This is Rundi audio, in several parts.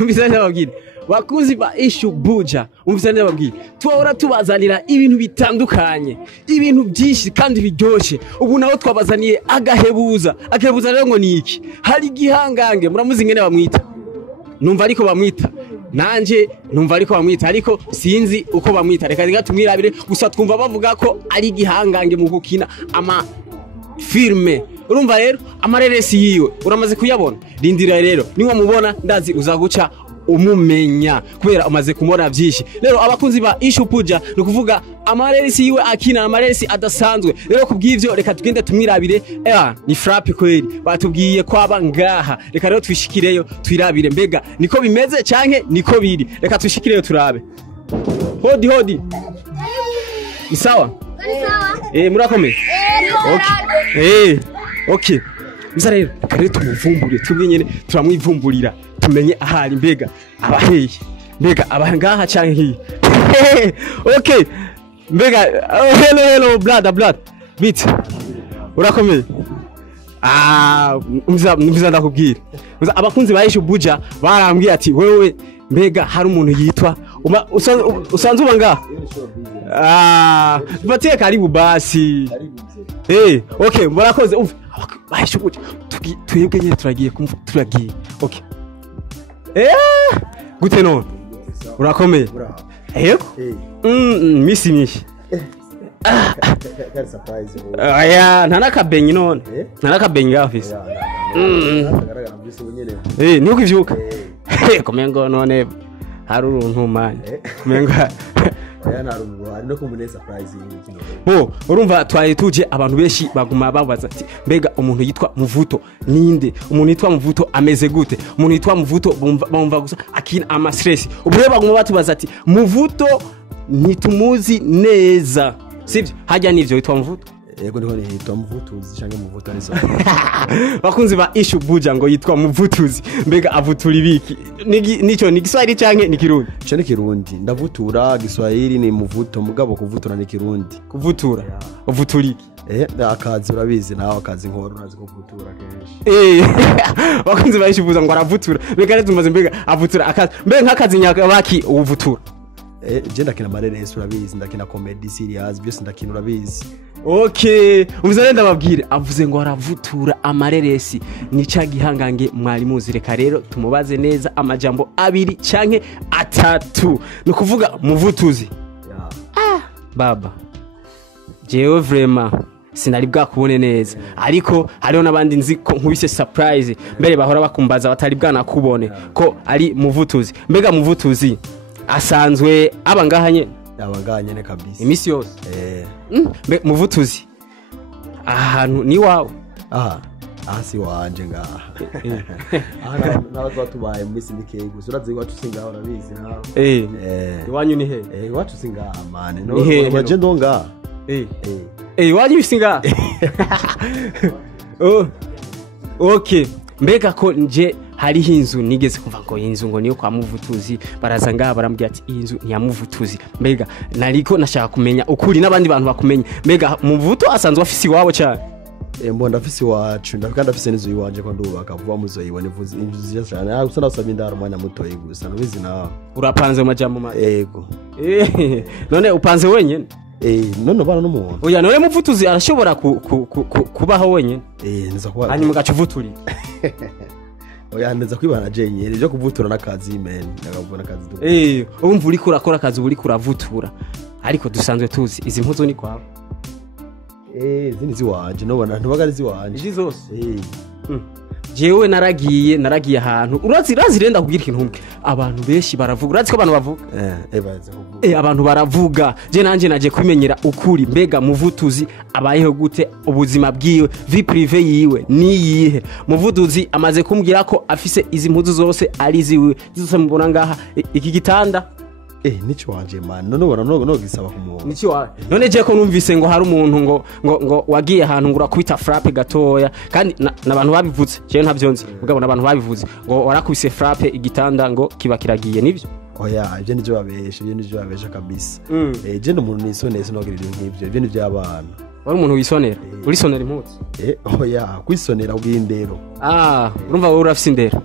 umvise ndababwira bakuzi ba Issue Buja umvise ndababwira twahora tubazanira ibintu bitandukanye ibintu byinshi kandi biryoshe ubu naho twabazaniye agahebuza rero ngo ni iki hari gihangange muramuzi ngene bamwita numva ariko bamwita nanje numva ariko bamwita ariko sinzi uko bamwita reka tumwirabire gusa twumva bavuga ko ari gihangange mu gukina ama filme urumva rero amareresi yiwe uramaze kuyabona rindira rero niwo mubona ndazi uzaguca umumenya kubera amaze kumora byinshi rero abakunzi ba Issue Buja no kuvuga amareresi yiwe akina amareresi adasanzwe rero kubw'ivyo reka tugende tumwirabire ni frappe kweli batubwiye kwaba ngaha reka rero twishikireyo twirabire mbega niko bimeze canke niko biri reka twishikireyo turabe hodi isawa murakomeye okay Misa rero tumuvumbure tubwinyene turamwivumburira tumenye ahari mbega abaheye mbega abangaha canke okay mbega hello blood bit urakomeye umviza ndakubwira abakunzi ba Issue Buja barambwiye ati wewe mbega hari umuntu yitwa usanze uba ngaha batie karibu basi okay murakoze ba Issue Buja twebwe nyine turagiye okay gute none urakomeye yego misi myinshi ntanakabenyi none ntanakabenyi gafise niyo kivyuka komengo none hari uruntu manje komengo urumva twaye tuje abantu benshi baguma babaza ati mbega umuntu yitwa Muvuto ninde umuntu yitwa Muvuto ameze gute umuntu yitwa Muvuto bumva gusa akina ama stress ubwo baguma batubaza ati Muvuto nitumuzi neza sivyo hajya nivyo yitwa Muvuto yego niho yitwa Muvutuzi cyangwa Muvuto neza bakunzi ba Issue Buja ngo yitwa Muvutuzi mbega avutura ibiki nico ni Kiswahili canke ni Kirundi cyo ni Kirundi ndavutura Kiswahili ni Muvuto mugabo kuvutura ni Kirundi kuvutura uvutura iki akazi urabizi nawe akazi nkoro urazi kuvutura kenshi bakunzi ba Issue Buja ngo aravutura mbega rero tumaze mbega avutura akazi mbega nk'akazi nyakabaki uvutura je ndakina amareresi urabizi ndakina comedy serious byose ndakina urabizi okay umuzane ndababwire avuze ngo aravutura amareresi nica gihangange mwari muzi reka rero tumubaze neza amajambo abiri canke atatu no kuvuga Muvutuzi baba jewe vraiment sinari bwakubone neza ariko hariho nabandi nzi ko nkubise surprise mbere bahora bakumbaza batari bwanakubone ko ari Muvutuzi mbega Muvutuzi asanzwe abangahanye abangahanye kabisa imisi yose Muvutuzi ahantu ni wawe si wanje ngaha nabaza tubaye muri sinike gusa urazi wacu singaho urabizi nawe iwanyu ni he wacu singaha mane no baje ndonga iwanyu singaha okay mbega ko nje hari inzu nigeze kumva ngo inzu ngo niyo kwa Muvutuzi baraza ngaha barambwira ati iyi nzu ni ya Muvutuzi mbega nariko nashaka kumenya ukuri nabandi bantu bakumenya mbega Muvuto asanzwe afisi wabo cyane mbona afisi wacu ndakanda afisi nizo yiwanje ko ndubaka vuba muzoyibona ivuze inzu cyane gusa nasaba indaro mwanya muto yigusa nubizi nawe urapanze majambo ma yego none upanze wenyene none bana n'umuntu oya none Muvutuzi arashobora kubaho wenyene niza kuba hanyuma gacuvuturi oya neza kwibana jenye ryo kuvutura nakazi men nakabona kazi umva uri kurakora akazi uri kuravutura ariko dusanzwe tuzi izi mpuzo ni kwawe zini ziwanje nobona ntubagari ziwanje izi zose jewe naragiye ahantu urazi renda kugira ikintu humwe abantu benshi baravuga urazi ko abantu bavuga abantu baravuga je nanje naje kwimenyera ukuri mbega Muvutuzi abayeho gute ubuzima bwiwe vie privé yiwe ni yihe Muvutuzi amaze kumbwira ko afise izi mpuzu zose ari ziwe zose mubona ngaha iki gitanda nico wanje man no gisaba kumuntu nico wa none je ko numvise ngo hari umuntu ngo wagiye ahantu ngura kwita frappe gatoya kandi nabantu babivuze je ntavyonzi mugabo nabantu babivuze ngo warakubise frappe igitanda ngo kiba kiragiye nivyo oya je nijo babesha kabisa je ndo umuntu nisonese no girira nk'ivyo je nivyo abana wari umuntu wisonera urisonera impuzu oya kwisonera ubwindero urumva wowe urafise indero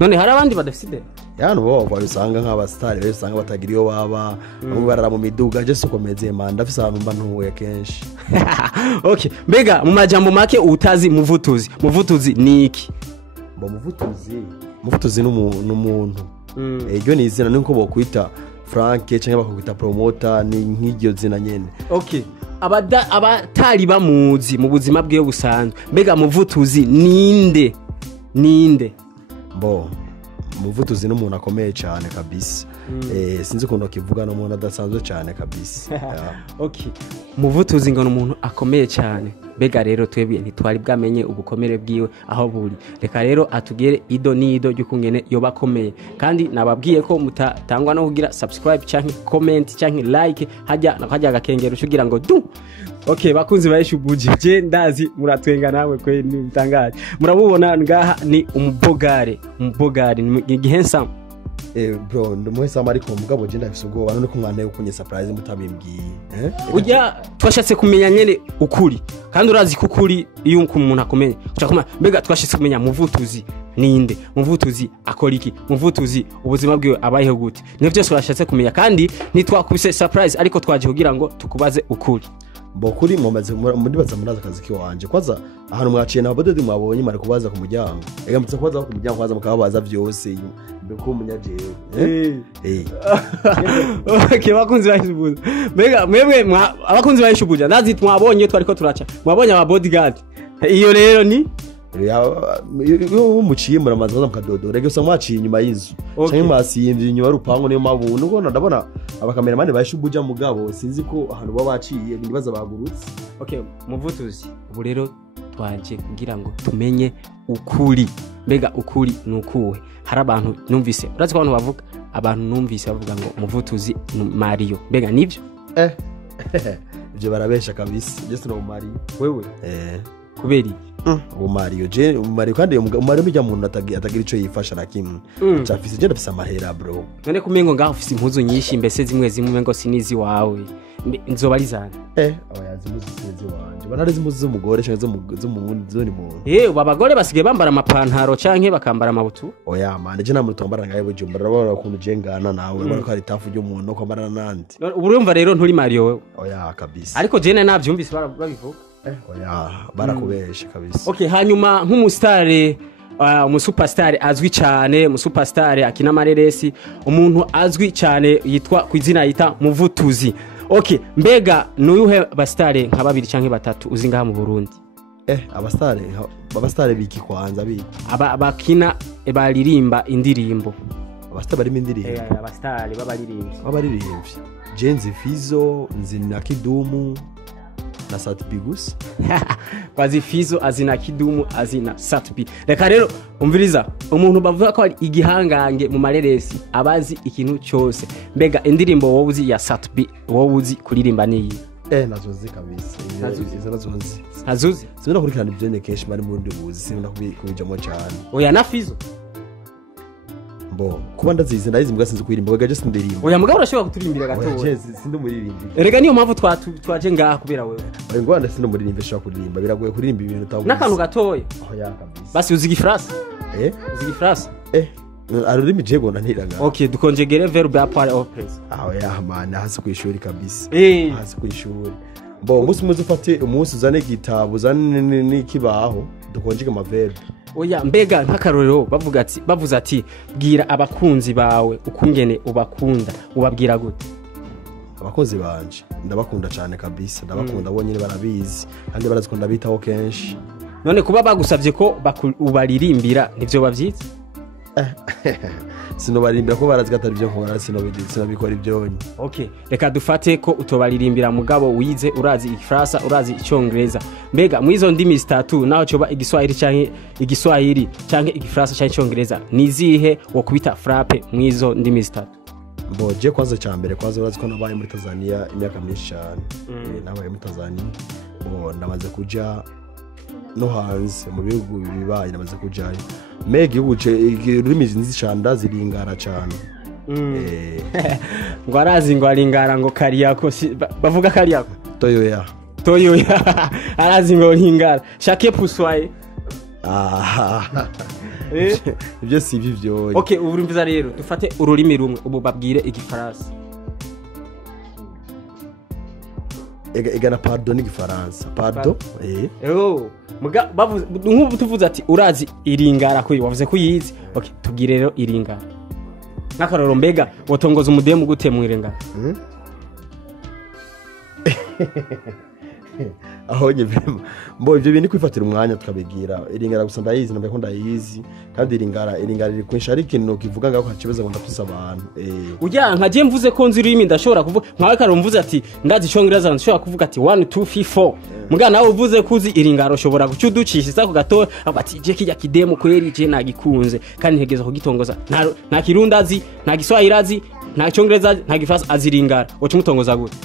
none hari abandi badafite ideni yani bo usanga nk'abasitari benshi usanga batagira iyo baba bamwe barara mu miduga je sukomeze man ndafise ahantu mba ntuye kenshi. Okay, mbega mu majambo make utazi muvutuzi ni iki? Bo muvutuzi n'umuntu iryo ni izina niko bokwita Frank cyangwa bakakwita promoter ni nk'iryo zina nyene. Okay, abatari bamuzi mu buzima bwiwe busanzwe mbega muvutuzi ninde? Bo muvutuzi n'umuntu akomeye cyane kabisa. Sinzi ukuntu kivuga n'umuntu adasanzwe cyane kabisa. Okay, muvutuzi ngo n'umuntu akomeye cyane. Mbega rero twebwe ntitwari bwamenye ubukomere bwiwe aho buri. Reka rero atugere ido nido ry'ukungene yoba akomeye. Kandi nababwiye ko mutatangwa no kugira subscribe canke comment canke like hajya agakengero kugira ngo du. Okay, bakunzi ba Ishu Buja, je ndazi muratwenga nawe kwe ni bitangaje. Murabubona ngaha ni umubogare ni gihensa. Bro ndumuhesa ariko mugabo je ndafise ubwoba none ko mwana yo kunye surprise mutabimbwiye. Ujya twashatse kumenya nyene ukuri. Kandi urazi ko ukuri iyo umuntu akomeye. Ucakoma mbega twashatse kumenya muvutuzi ninde? Muvutuzi akora iki? Muvutuzi ubuzima bwiwe abayeho gute? Ni byose urashatse kumenya kandi nitwakubise surprise ariko twaje kugira ngo tukubaze ukuri. Bokuri mumaze muribaza muraza akazi kiwanje kwaza ahantu mwaciye na bododi mwabonye mari kubaza ku muryango egamutse kubaza ku muryango kwaza mukabaza byose mbeko umunyajewe Okay, bakunzi ba Ishu Buja mbega mwebwe abakunzi ba Ishu Buja ndazi twabonye twariko turaca mwabonye aba bodyguard iyo rero ni umuciye muramaza mukadodora rege so mwaciye inyuma y'inzu cyangwa mwasiyimvye inyuma y'urupango niyo mabuntu ubwo ndabona abakameramani ba Ishu Buja mugabo sinzi ko ahantu baba baciye nibaza bagurutse. Okay, muvutuzi ubu rero twaje kugira ngo tumenye ukuri mbega ukuri nukuwe. Hari abantu numvise urazi ko abantu numvise bavuga ngo muvutuzi Mario mbega nivyo? Ibyo barabesha kabisa just no Mario wewe kuberi Mario kandi Mario bijya muntu atagira ico yifasha na kimwe cyafise je ndafise amahera bro. None kumengo ngaho ufise impuzu nyinshi mbese zimwe ngo sinizi wawe nzoba ari zana abayazi muzizi wanje banarizi muzi z'umugore cyangwa zo mu wundi zone mu babagore basige bambara amapantaro canke bakambara amabutu man je namuntu twambara ngaye Bujumbura urabona ukuntu je ngana nawe urabona ko ari tafu ryo muntu kwambara nandi urumva rero nturi Mario wewe kabisa ariko je navyumvise babivuga barakubesha kabisa. Okay, hanyuma nk'umusitari umusuperstar azwi cyane umusuperstar akina amareresi umuntu azwi cyane yitwa kwizina yita muvutuzi. Okay, mbega nuyuhe abastare nka babiri canke batatu uzi ngaha mu Burundi? Abastare biki kwanza biki bakina baririmba indirimbo abastare barimo indirimbo abastare babaririmbyi Jenzi Fizo nzina Kidumu na Satbi gusa kwazi Fizo azina Kidumu azina Satbi. Reka rero umviriza umuntu bavuga ko ari igihangange mu mareresi abazi ikintu cyose mbega indirimbo wowe uzi ya Satbi wowe uzi kuririmba niyi? Nazozi kabisa nazuzi sinunda kurikirana ibyo keshi bari mu ndi buzi sinunda kubijamo cyane. Oya na Fizo bo kuba ndazizi ndayizi mbwa sinzi kuririmba gaje sindirimba. Oya mugabo urashobora kuturimbira gato sindi muririmbi erega niyo mpamvu twaje ngaha kubera wewe ngo ndase no muririmba shaka kuririmba biragoye kuririmba ibintu utavuze n'akantu gatoya. Kabisa basi uzi Gifrasa uzi Gifrasa arurimi jego nantiraga. Okay, dukonjegere verbe apart of place man hasi ku ishuri kabisa hasi ku ishuri bo muzi ufate umunsi uzane gitabo uzane n'ikibaho dukonjega amaverbe. Oya mbega nk'akarorero bavuze ati bwira abakunzi bawe ukungene ubakunda ubabwira gute? Abakozi banje ndabakunda cyane kabisa ndabakunda bonyine barabizi kandi barazikunda bitaho kenshi. None kuba bagusavye ko ubaririmbira nivyo bavyitse? Sinobaririmbira ko barazigata ibyo nkora sinabikora ibyonye. Okay, reka dufate ko utobaririmbira mugabo wize urazi Igifrasa urazi Icyongereza mbega mu izo ndimi zitatu naho cyoba Igiswahili canke Igifrasa canke Icyongereza nizihe wo kubita frappe mu izo ndimi zitatu? Boje kwanza cyambere kwanza urazi ko nabaye muri Tanzania imyaka myinshi cyane nabaye muri Tanzania ndamaze kuja no hanze mu bihugu bibaye namaze kujayo megi ururimi nzicanda ziringara cyane ngo arazi ngo aringara ngo kariyako bavuga kariyako toyoya arazi ngo ringara chaque poussoir ibyo si ibyo. Okay, ubu urumviza rero dufate ururimi rumwe ubu babwire igifaransa. Ega na pardon n'igifaransa. Pardon? Muga bavuze nk'ubu tuvuze ati urazi iringara ko wavuze ko yizi. Okay, tubwire rero iringara. Nakaroro mbega wotongoza umudemu gute mu iringara? Aho nyevema mbo ivyo bintu kwifatira umwanya tukabigira iringara gusa ndayizi nambe ko ndayizi kandi iringara iri kwinsha ari ikintu kivuga ngako hakibaza ngo ndafisa abantu ujya nkaje mvuze ko nzi ururimi ndashobora kuvuga nkawe karo mvuze ati ndazi icongereza ndashobora kuvuga ati 1 2 3 4 muga nawe uvuze kuzi iringara ushobora gucuducisha sako gato ati je kijya kidemu kweri je nagikunze kandi ntegeza kugitongoza nta kirundazi nta giswahirazi nta congereza nta gifasa aziringara ucumutongoza gute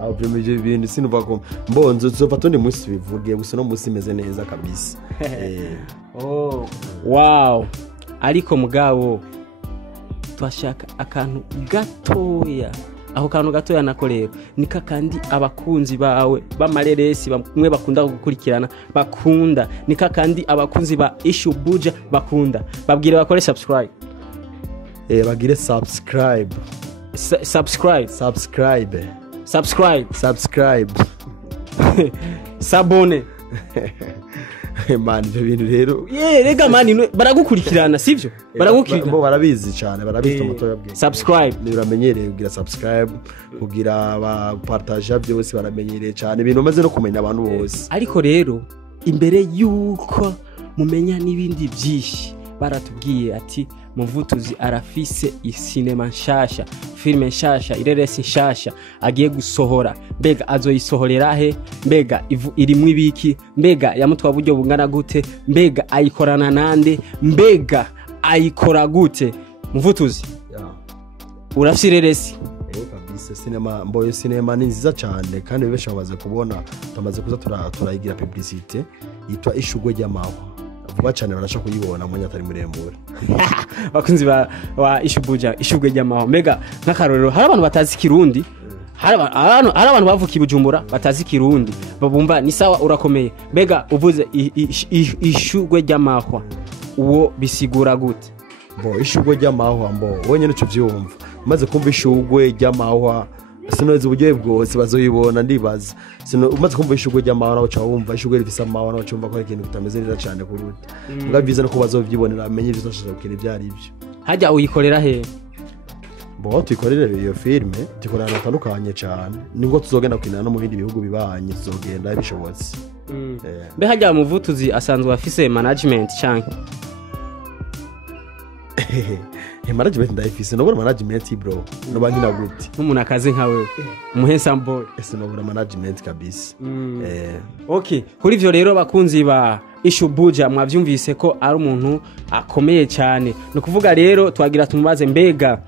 aho byo bintu sinuva ko mbonzo zofata ndi munsi bivuge gusa no munsi meze neza kabisa. Wow, ariko mugabo twashaka akantu gatoya aho kantu gatoya nakorera nika kandi abakunzi bawe bamareresi bamwe bakunda gukurikirana bakunda nika kandi abakunzi ba Issue Buja bakunda babwire bakore subscribe bagire subscribe sabone man ibyo bintu rero rega man baragukurikirana sivyo baragukurikirana bo barabizi cyane barabizi umutoya bwe subscribe ni uramenyereye kugira subscribe kugira ba partage byose baramenyereye cyane ibintu maze no kumenya abantu bose ariko rero imbere yuko mumenya nibindi byinshi baratubwiye ati Muvutuzi arafise isinema nshasha filme nshasha ireresi nshasha agiye gusohora mbega azoyisohorera he mbega irimwe ibiki mbega yamutwa buryo bungana gute mbega ayikorana nande mbega ayikora gute Muvutuzi urafise ireresi kabisa sinema mboyo sinema ni nziza cyane kandi bibesha baze kubona tamaze kuza turayigira publicité yitwa Ishugwe ry'amahwa vuba cyane barasha kuyibona mu nyatari muremure bakunzi wa Issue Buja Ishugwe ry'amahwa mbega nkakarorero hari abantu batazi kirundi hari abantu bavuka ibujumbura batazi kirundi babumva ni sawa urakomeye mbega uvuze Ishugwe ry'amahwa uwo bisigura gute bo Ishugwe ry'amahwa mbo wenye nico byumva maze kumva Ishugwe ry'amahwa sinoze uburyohe bwose bazoyibona ndibaza umaze kumva Ishugwe ry'amahwa bacha wumva Ishugwe rifisa amahwa bacha wumva ko ikintu kitameze neza cyane kuruta muga biza no kubazovyibonera amenye bizoshaka gukina ibyari ibyo hajya uyikorera he bo tuyikorera iyo filme tukorana natandukanye cyane ningo tuzogenda kwinana no mu bindi bihugu bibanye tuzogenda bishobotse mbe hajya Muvutuzi asanzwe afise management chanke management ndayifise nobora management bro no bankina gute umuntu akaze nkawe umuhandsome boy ese nobora management kabisa okay kuri ivyo rero bakunzi ba Issue Buja mwavyumvise ko ari umuntu akomeye cyane no kuvuga rero twagira tumubaze mbega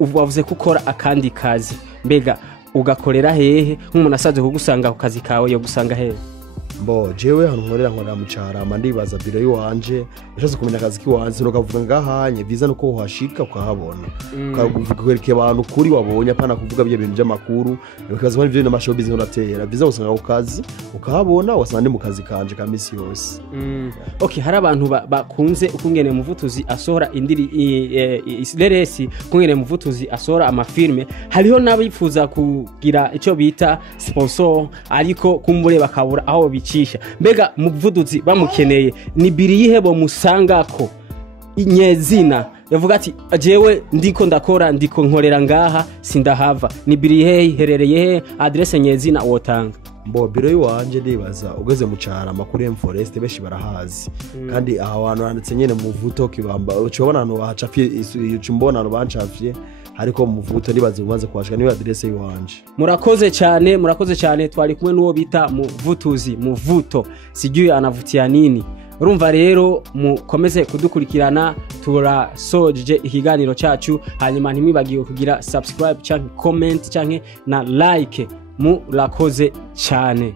uvuze ko ukora akandi kazi mbega ugakorera hehe nk'umuntu asaze kugusanga ku kazi kawe yo gusanga hehe mbo jewe hano nkorera mu Carama ndibaza biro yiwanje ushaze kumenya akazi kiwanje no kavuga ngahanye biza nuko uhashika ukahabona ukakwereka abantu kuri wabonye apana kuvuga byo bintu by'amakuru bikaza muri byo n'amashow business uratera biza gusanga ku kazi ukahabona wasanga mu kazi kanje ka misi yose okay hari abantu bakunze ukungene Muvutuzi asohora indiri isleresi kungene Muvutuzi asohora amafilme hariho nabifuza kugira ico bita sponsor ariko kumbure bakabura aho bicisha mbega Muvutuzi bamukeneye ni biri yihebo musangako inyezina yavuga ati jewe ndiko ndakora ndiko nkorera ngaha sindahava ni biri hehe herereye he adresse nyezina wotanga mbo biro yiwanje ndibaza ugeze mu Carama kuri Forest beshi barahazi kandi aha wantu handitse nyene Muvuto kibamba ucobona no hacafye yucumbona no bancafye ariko Muvuto ndibaza ubanze kwashika niyo adresse yiwanje murakoze cyane twari kumwe nuwo bita Muvutuzi Muvuto sijui anavutia nini urumva rero mukomeze kudukurikirana turasoje ikiganiro cyacu hanyuma ntimwibagiwe kugira subscribe cyangwa comment cyangwa na like murakoze cyane.